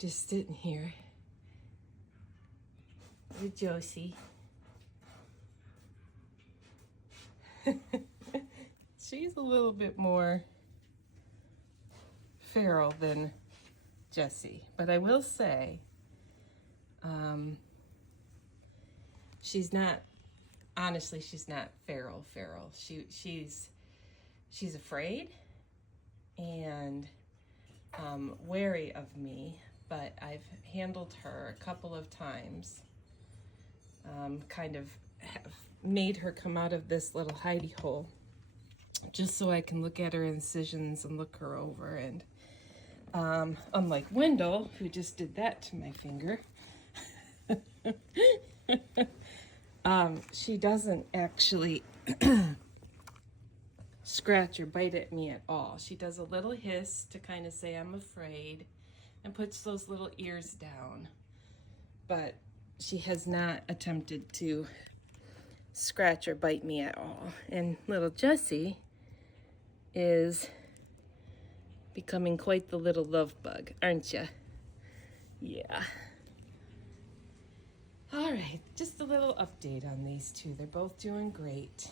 just sitting here with Josie. She's a little bit more feral than Jessie, but I will say she's not, honestly, she's not feral. She's afraid and wary of me, but I've handled her a couple of times, kind of have made her come out of this little hidey hole just so I can look at her incisions and look her over. And unlike Wendell, who just did that to my finger, she doesn't actually scratch or bite at me at all. She does a little hiss to kind of say I'm afraid and puts those little ears down, but she has not attempted to scratch or bite me at all. And little Jessie is becoming quite the little love bug, aren't you? Yeah. All right, just a little update on these two. They're both doing great.